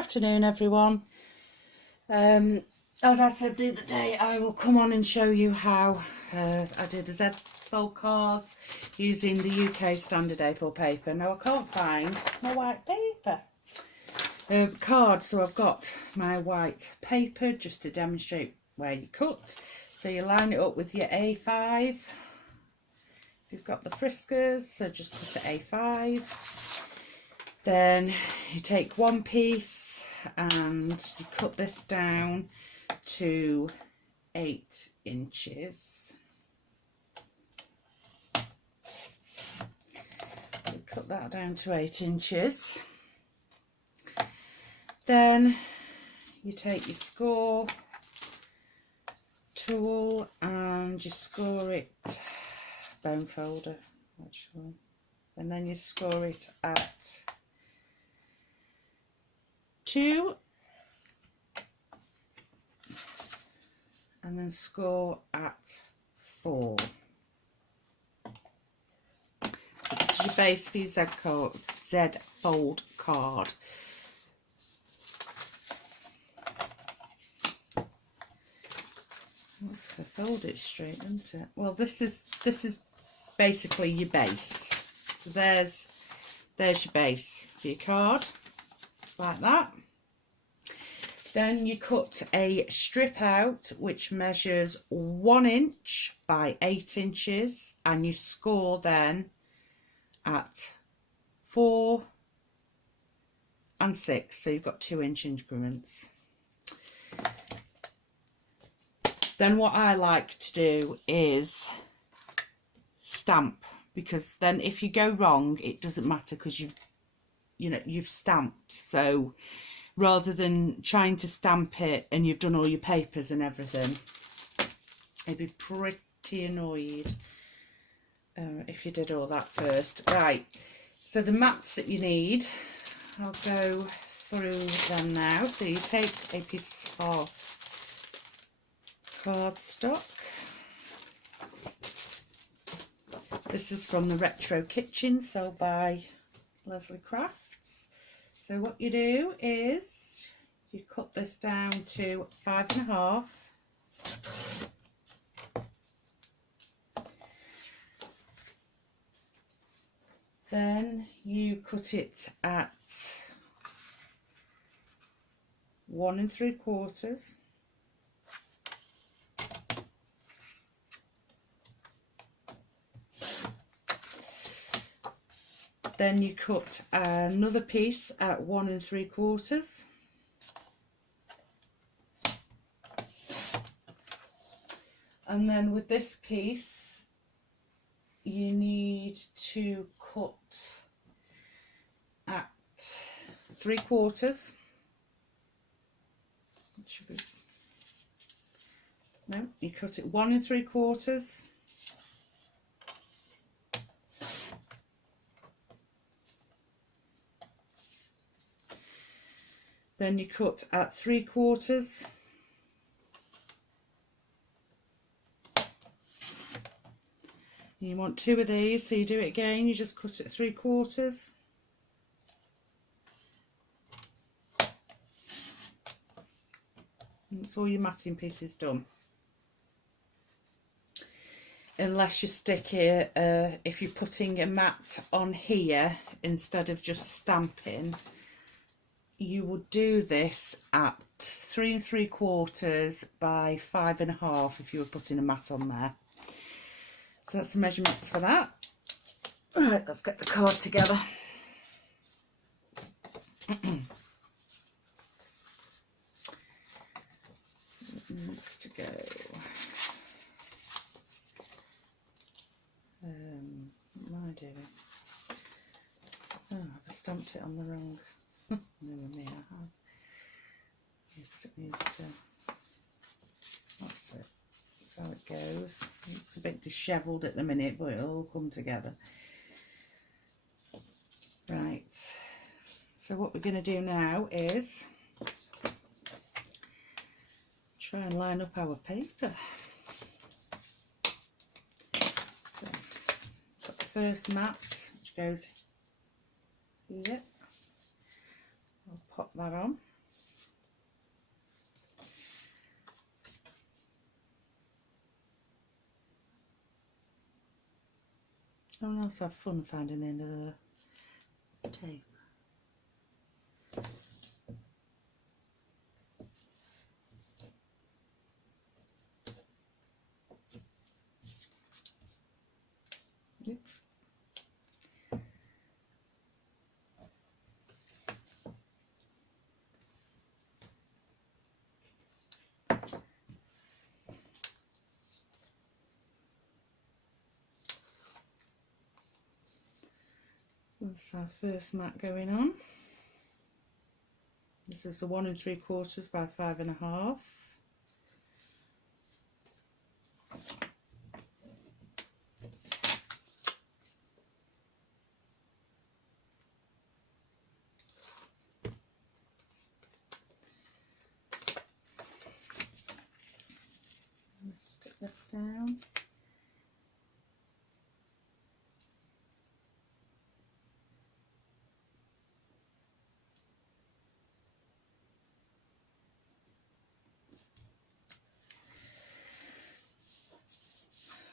afternoon, everyone. As I said the other day, I will come on and show you how I do the Z Fold cards using the UK standard A4 paper. Now I can't find my white paper card, so I've got my white paper just to demonstrate where you cut. So you line it up with your A5. If you've got the Friskers, so just cut it A5. Then you take one piece and you cut this down to 8 inches. You cut that down to 8 inches. Then you take your score tool and you score it, bone folder actually, and then you score it at 2 and then score at 4. This is your base for your Z Fold card. Let's fold it straight, isn't it? Well, this is basically your base. So there's your base for your card, like that. Then you cut a strip out which measures 1 inch by 8 inches, and you score then at 4 and 6, so you've got 2 inch increments. Then what I like to do is stamp, because then if you go wrong it doesn't matter because you've stamped. So rather than trying to stamp it and you've done all your papers and everything, I'd be pretty annoyed if you did all that first. Right, so the mats that you need, I'll go through them now. So you take a piece of cardstock. This is from the Retro Kitchen, sold by Leslie Crafts. So what you do is you cut this down to 5.5. Then you cut it at 1 3/4. Then you cut another piece at 1 3/4. And then with this piece, you need to cut at 3/4. It should be, no, you cut it 1 3/4. Then you cut at 3/4. You want 2 of these, so you do it again, you just cut at 3/4. That's all your matting pieces done. Unless you stick it, if you're putting a mat on here instead of just stamping, you would do this at 3 3/4 by 5.5 if you were putting a mat on there. So that's the measurements for that. Right, let's get the card together. So it needs to go. What am I doing? Oh, I've stamped it on the wrong. No, me, I have. Because it needs to. That's it. That's how it goes. It looks a bit dishevelled at the minute, but it'll all come together. Right. So what we're going to do now is try and line up our paper. So, got the first mat, which goes here. I'll pop that on. Someone else have fun finding the end of the tape. Oops. That's our first mat going on. This is the 1 3/4 by 5 1/2. Let's stick this down.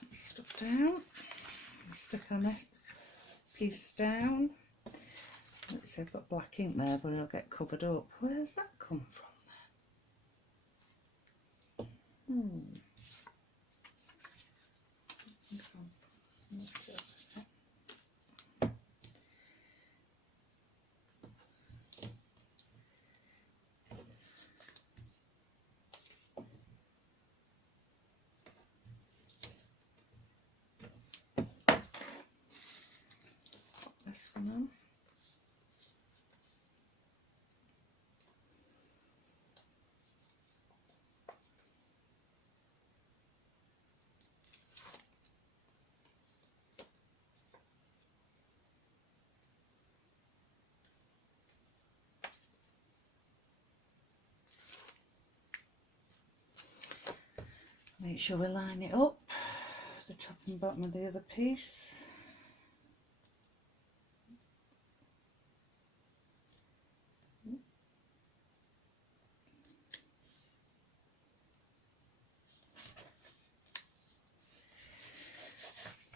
Stuck down. Stick our next piece down. Let's see, I've got black ink there, but it'll get covered up. Where's that come from then? Let's see. This one on. Make sure we line it up, the top and bottom of the other piece.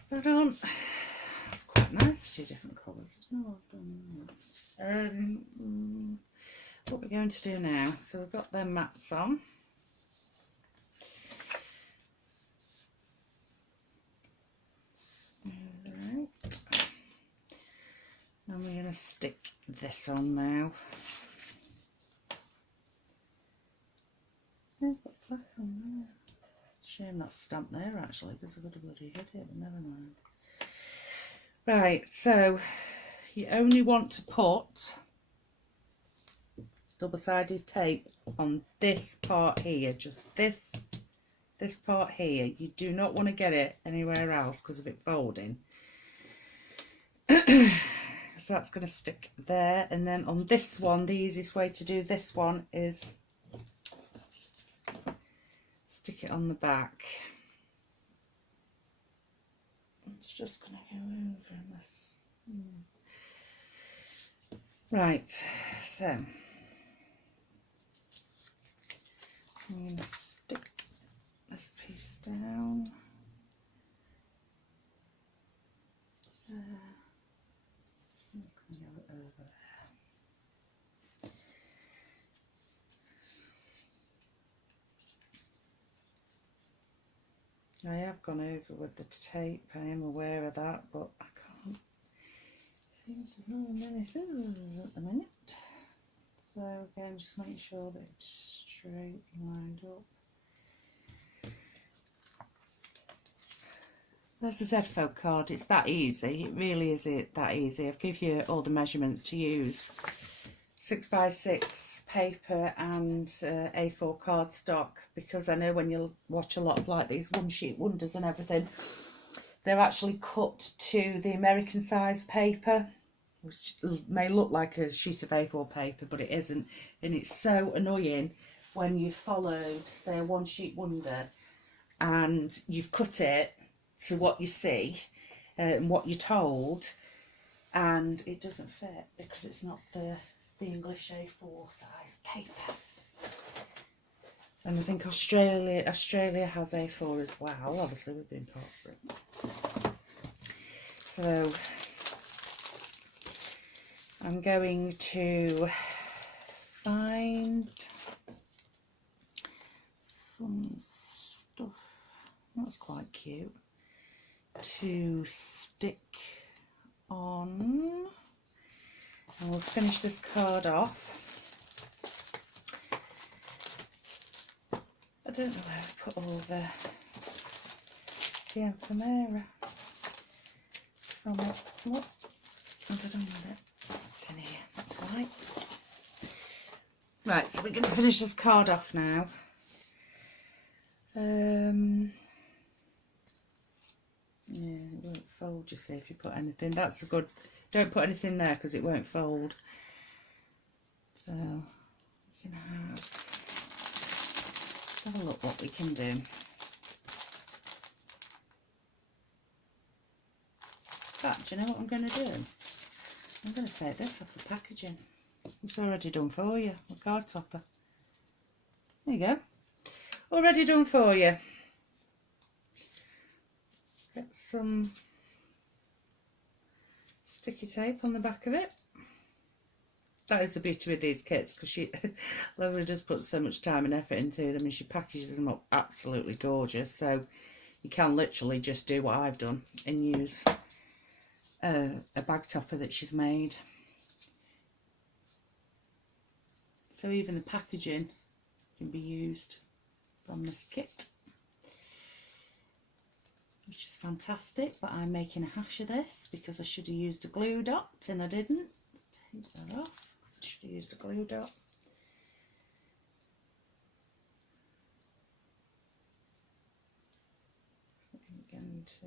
That on. That's quite nice, 2 different colours. Oh, I've done that. What we're going to do now, so we've got them mats on. And we're going to stick this on now. Yeah, got black on there. Shame that's stamped there actually, because I could have bloody hit it, but never mind. Right, so you only want to put double-sided tape on this part here, just this part here. You do not want to get it anywhere else because of it folding. So that's going to stick there, and then on this one, the easiest way to do this one is stick it on the back. It's just going to go over this. Right, so I'm going to stick this piece down there. I'm just going to go over there. I have gone over with the tape, I am aware of that, but I can't seem to know many scissors at the minute. So again, just making sure that it's straight lined up. There's a Z-Folk card, it's that easy, it really is that easy. I'll give you all the measurements to use. 6x6 paper and A4 cardstock, because I know when you watch a lot of like these one sheet wonders and everything, they're actually cut to the American size paper, which may look like a sheet of A4 paper, but it isn't. And it's so annoying when you've followed, say, a one sheet wonder and you've cut it to what you see and what you're told, and it doesn't fit because it's not the English A4 size paper. And I think Australia has A4 as well. Obviously we've been part of it. So I'm going to find some stuff that's quite cute to stick on, and we'll finish this card off. I don't know where I put all the ephemera from it. What? I don't know with it. It's in here, that's right. Right, so we're going to finish this card off now. Yeah, it won't fold, you see, if you put anything. That's a good, don't put anything there because it won't fold. So we can have a look what we can do. In fact, do you know what I'm going to do? I'm going to take this off the packaging. It's already done for you, the card topper. There you go. Already done for you. Get some sticky tape on the back of it. That is the beauty with these kits, because Leslie does put so much time and effort into them, and she packages them up absolutely gorgeous. So you can literally just do what I've done and use a bag topper that she's made. So even the packaging can be used from this kit, which is fantastic. But I'm making a hash of this because I should have used a glue dot and I didn't. Take that off because I should have used a glue dot. So I'm going to,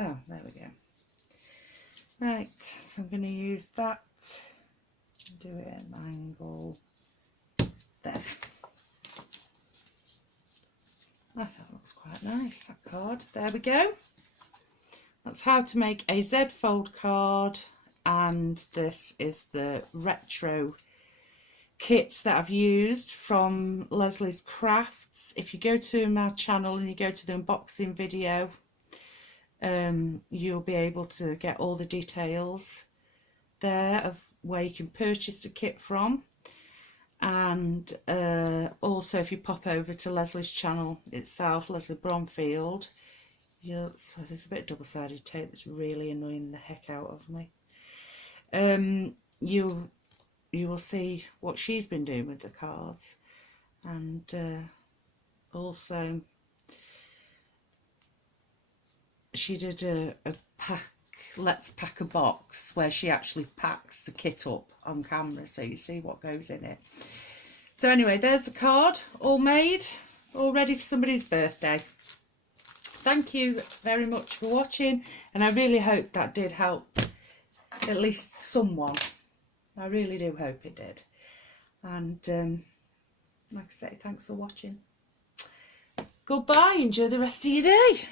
oh, there we go. Right, so I'm going to use that, do it at an angle there. I thought that looks quite nice, that card. There we go. That's how to make a Z fold card, and this is the retro kits that I've used from Leslie's Crafts. If you go to my channel and you go to the unboxing video, you'll be able to get all the details there of where you can purchase the kit from. And also if you pop over to Leslie's channel itself, Leslie Bromfield, so there's a bit of double-sided tape that's really annoying the heck out of me. You will see what she's been doing with the cards, and also she did a let's pack a box where she actually packs the kit up on camera, so you see what goes in it. So anyway, there's the card all made, all ready for somebody's birthday. Thank you very much for watching, and I really hope that did help at least someone. I really do hope it did. And like I say, thanks for watching. Goodbye, enjoy the rest of your day.